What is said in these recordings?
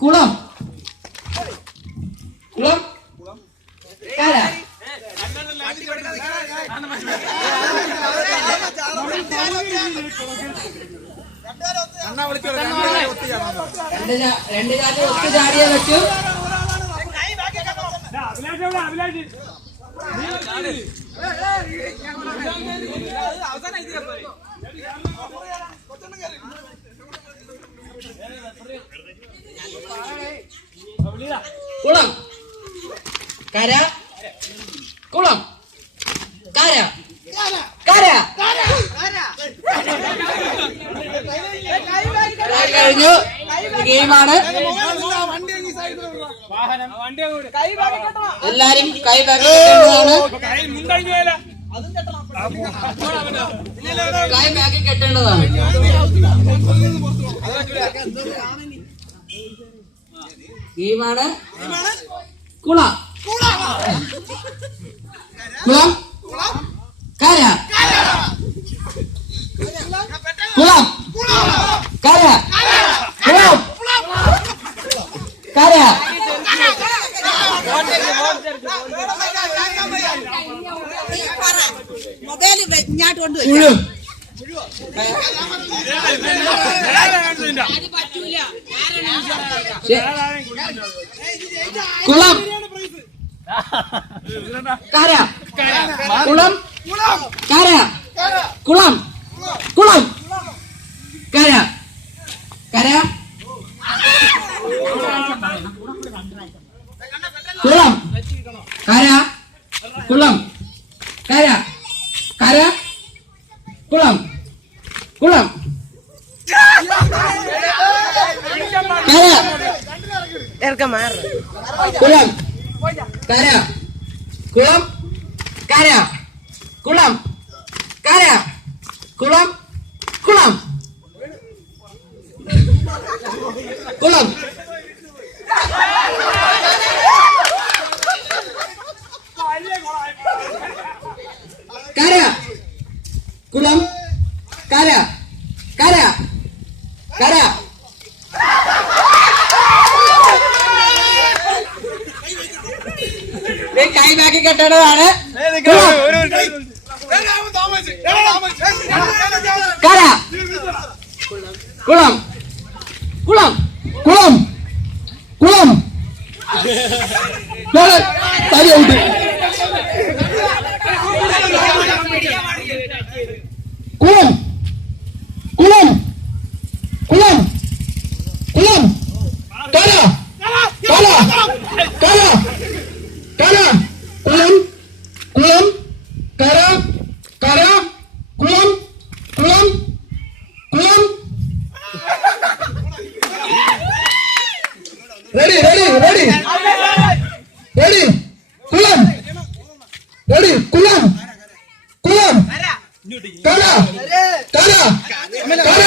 കുളം കുളം കര രണ്ട് ചാറ്റ് ഒത്തു ചാടിയേ പറ്റൂ. കുളം കര കുളം കര കര കഴിഞ്ഞു. ഗെയിമാണ്. എല്ലാരും കൈ ബാക്കി കെട്ടേണ്ടതാണ്. ഗെയിമാണ്. കുളം കുളം കര കുളം കര കുളം കര മൊബൈല് ഇങ്ങോട്ട് കൊണ്ടുപോയി കുളം കര കുളം കര കുളം കുളം കര കര കുളം കര കുളം കര കര കുളം കുളം കര കുളം കര കുളം കര കുളം കര കുളം കുളം കുളം കര കുളം കര കര കര കൈ ബാക്കി കെട്ടേണ്ടതാണ്. കര കുളം കുളം കുളം കുളം തലയുണ്ട് കുളം കുളം കുളം കുളം കര കര കര കര കുളം കുളം കര കര കുളം കുളം കുളം റെഡി റെഡി റെഡി റെഡി കുളം റെഡി കുളം കുളം കര കര കര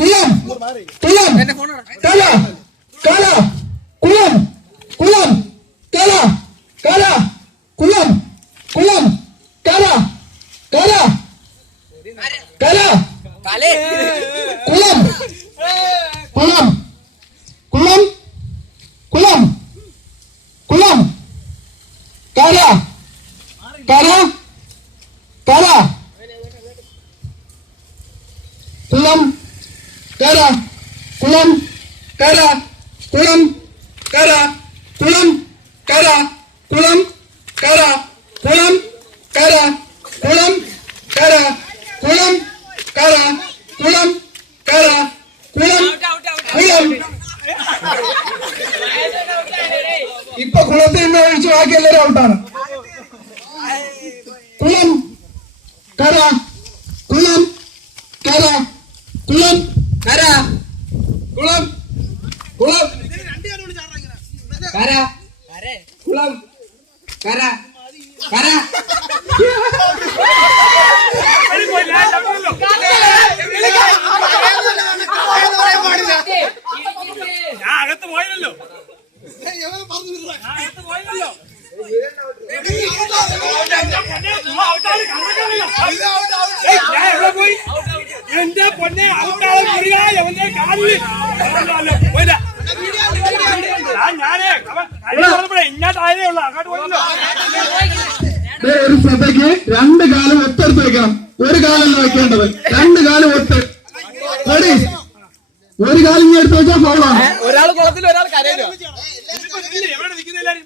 കുളം കുളം കര കര കുളം കുളം കര കര കുളം കുളം കര കര കര കുളം കുളം കുളം കുളം കുളം കര കര കര കുളം കര കുളം കര കുളം കര കുളം കര കുളം കര കുളം കര കുളം കര കുളം കര കുളം കര കുളം കുളം. ഇപ്പൊ കുളത്തിൽ നിന്ന് ഒഴിച്ച് ബാക്കി എല്ലാവരും ഔട്ടാണ്. കുളം കര കുളം കര കുളം കര കുളം കുളം കര കുളം കര കര അകത്ത് പോയല്ലോ. എന്റെ പൊന്നെ ഔട്ടാളെ കാലില് ഇങ്ങോട്ടായതേ ഉള്ളു അങ്ങോട്ട് പോയല്ലോ. ഒരു ശ്രദ്ധയ്ക്ക് 2 കാലം ഒത്തെടുത്ത് വെക്കണം. ഒരു കാലല്ല വെക്കേണ്ടത്, 2 കാലം ഒത്ത്. ഒരു കാലം ഇങ്ങനെ എടുത്ത് വെച്ചാൽ ഫൗളാണ്. ഒരാൾ കുളത്തിൽ ഒരാൾ കരയില്ല. എവിടെ നിൽക്കുന്ന എല്ലാരും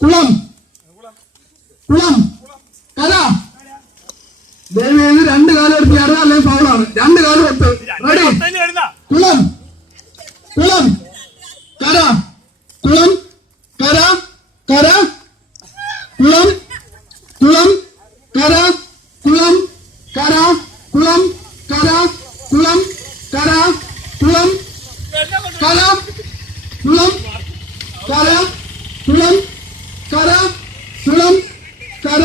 കുളം കുളം കര ദയവേത് 2 കാലം എടുത്ത് കയറുക, അല്ലെങ്കിൽ ഫൗളാണ്. 2 കാലം ഒത്ത്. റെഡി. കുളം കുളം കര കുളം കര കര കുളം കുളം കര കുളം കര കുളം കര കുളം കര കുളം കര കുളം കര കുളം കര കുളം കര കുളം കര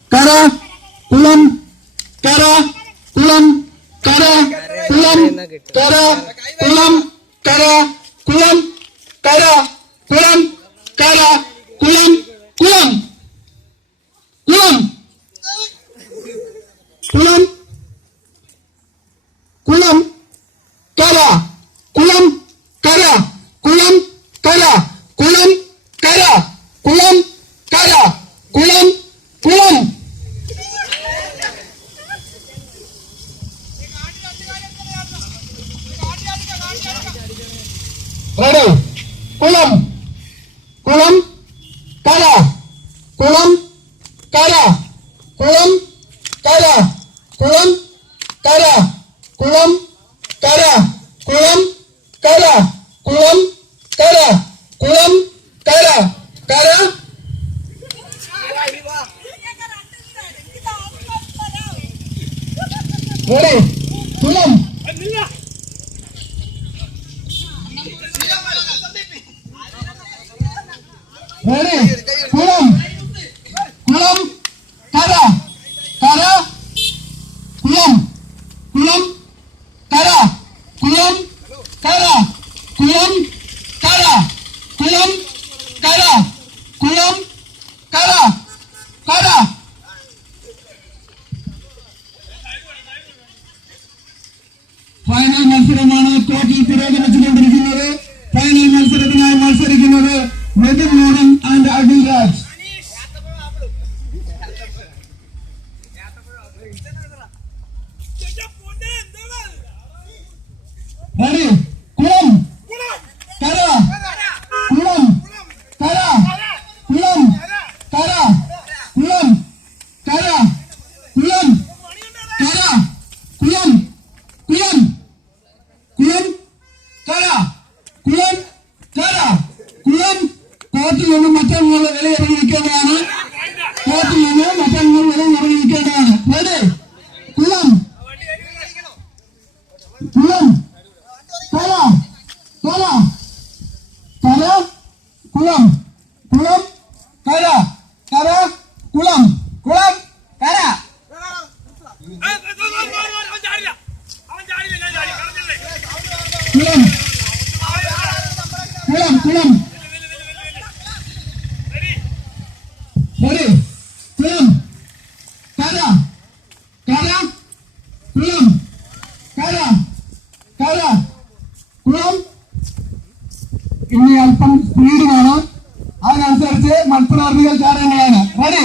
കുളം കര കുളം കര കുളം കര കുളം കര കുളം കര കുളം കര കുളം കുളം കുളം കുളം കുളം കര കുളം കര കുളം കര കുളം കര കുളം കര കുളം കുളം റെഡി. കുളം കുളം കര കുളം കര കുളം കര കുളം കര കുളം കര കുളം കര കുളം കര കുളം കര കര റെഡി. കുളം റെഡി. കുളം കുളം കര കര കുളം കുളം കര കുളം കര കുളം കര കുളം കര കുളം കര കര ഫൈനൽ മത്സരമാണ് കോർട്ടിൽ പുരോഗമിച്ചുകൊണ്ടിരിക്കുന്നത്. ഫൈനൽ മത്സരത്തിനായി മത്സരിക്കുന്നത് നിതിൻ മോഹൻ ആൻഡ് അഖിൽ രാജ്. റെഡി. കുളം കര കുളം കര കുളം കര കുളം കര കുളം കര കുളം കുളം കുളം കര കുളം കര കുളം. കോർട്ടിൽ നിന്ന് മറ്റങ്ങൾ വിലയിറങ്ങിയിരിക്കേണ്ടതാണ്. കോർട്ടിൽ നിന്ന് മറ്റങ്ങൾ വിലയിറങ്ങിയിരിക്കേണ്ടതാണ്. റെഡി. കുളം കുളം കര കര കര കുളം കുളം കര കര കുളം കുളം കര കുളം കുളം കുളം റെഡി. കുളം കര കര കുളം കര കര കുളം. ഇനി അല്പം സ്പീഡ് വേണം, അതിനനുസരിച്ച് മത്സരാർത്ഥികൾ ചാടേണ്ടതാണ്. റെഡി.